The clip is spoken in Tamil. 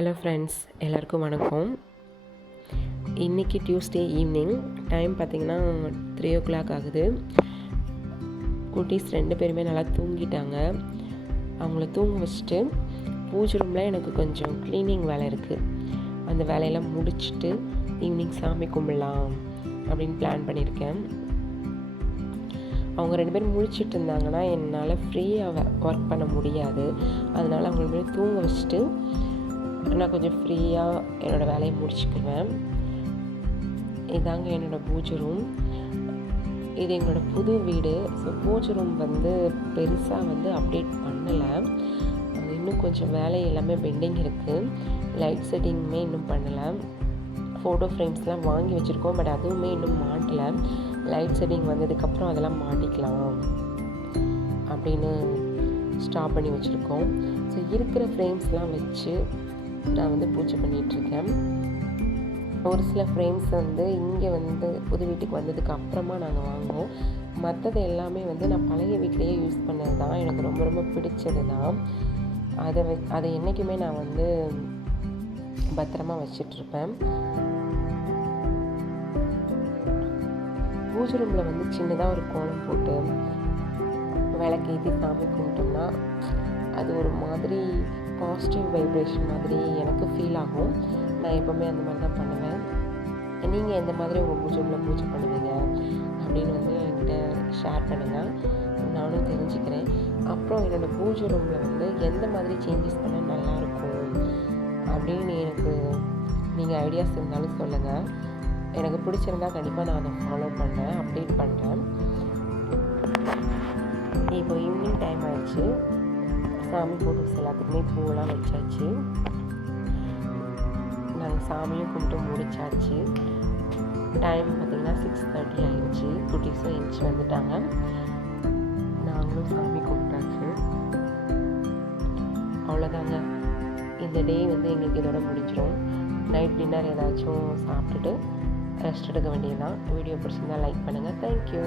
ஹலோ ஃப்ரெண்ட்ஸ், எல்லாருக்கும் வணக்கம். இன்றைக்கி டியூஸ்டே ஈவினிங் டைம் பார்த்திங்கன்னா 3 ஆகுது. குட்டீஸ் 2 பேருமே நல்லா தூங்கிட்டாங்க. அவங்கள தூங்க வச்சுட்டு பூஜை ரூமில் எனக்கு கொஞ்சம் க்ளீனிங் வேலை இருக்குது. அந்த வேலையெல்லாம் முடிச்சுட்டு ஈவினிங் சாமி கும்பிடலாம் அப்படின்னு பிளான் பண்ணியிருக்கேன். அவங்க 2 பேரும் முழிச்சிட்டு இருந்தாங்கன்னா என்னால் ஃப்ரீயாக ஒர்க் பண்ண முடியாது. அதனால் அவங்கள போய் தூங்க வச்சுட்டு நான் கொஞ்சம் ஃப்ரீயாக என்னோடய வேலையை முடிச்சுக்குவேன். இதாங்க என்னோடய பூஜை ரூம். இது எங்களோட புது வீடு. ஸோ பூஜை ரூம் பெருசாக அப்டேட் பண்ணலை. இன்னும் கொஞ்சம் வேலை எல்லாமே பெண்டிங் இருக்குது. லைட் செட்டிங்குமே இன்னும் பண்ணலை. ஃபோட்டோ ஃப்ரேம்ஸ்லாம் வாங்கி வச்சுருக்கோம், பட் அதுவுமே இன்னும் மாட்டலை. லைட் செட்டிங் வந்ததுக்கப்புறம் அதெல்லாம் மாட்டிக்கலாம் அப்படின்னு ஸ்டாப் பண்ணி வச்சுருக்கோம். ஸோ இருக்கிற ஃப்ரேம்ஸ்லாம் வச்சு நான் பூஜை பண்ணிகிட்ருக்கேன். ஒரு சில ஃப்ரேம்ஸ் இங்கே புது வீட்டுக்கு வந்ததுக்கு அப்புறமா நாங்கள் வாங்குவோம். மற்றது எல்லாமே நான் பழைய வீட்டிலையே யூஸ் பண்ணது தான். எனக்கு ரொம்ப ரொம்ப பிடிச்சது தான். அதை என்றைக்குமே நான் பத்திரமா வச்சிட்ருப்பேன். பூஜை ரூமில் சின்னதாக ஒரு கோலம் போட்டு விளக்கேற்றி சாமி கும்பிட்டோம்னா அது ஒரு மாதிரி பாசிட்டிவ் வைப்ரேஷன் மாதிரி எனக்கு ஃபீல் ஆகும். நான் எப்போவுமே அந்த மாதிரி தான் பண்ணுவேன். நீங்கள் எந்த மாதிரி உங்கள் பூஜை ரூமில் பூஜை பண்ணுவீங்க அப்படின்னு என்கிட்ட ஷேர் பண்ணுங்கள், நானும் தெரிஞ்சுக்கிறேன். அப்புறம் என்னோடய பூஜை ரூமில் எந்த மாதிரி சேஞ்சஸ் பண்ணால் நல்லாயிருக்கும் அப்படின்னு எனக்கு நீங்கள் ஐடியாஸ் இருந்தாலும் சொல்லுங்கள். எனக்கு பிடிச்சிருந்தால் கண்டிப்பாக நான் அதை ஃபாலோ பண்ணுறேன், அப்டேட் பண்ணுறேன். இப்போ ஈவினிங் டைம் ஆயிடுச்சு. சாமி ஃபோட்டோஸ் எல்லாத்துக்குமே பூவெல்லாம் வச்சாச்சு. நாங்கள் சாமியும் கும்பிட்டு முடிச்சாச்சு. டைம் பார்த்திங்கன்னா 6:30 ஆயிடுச்சு. குட்டீஸும் எழுந்துச்சி வந்துட்டாங்க. நாங்களும் சாமி கும்பிட்டாச்சு. அவ்வளோதாங்க, இந்த டே எங்களுக்கு இதோட முடிஞ்சிடும். நைட் டின்னர் ஏதாச்சும் சாப்பிட்டுட்டு ரெஸ்ட் எடுக்க வேண்டியதுதான். வீடியோ பிடிச்சிருந்தால் லைக் பண்ணுங்கள். தேங்க்யூ.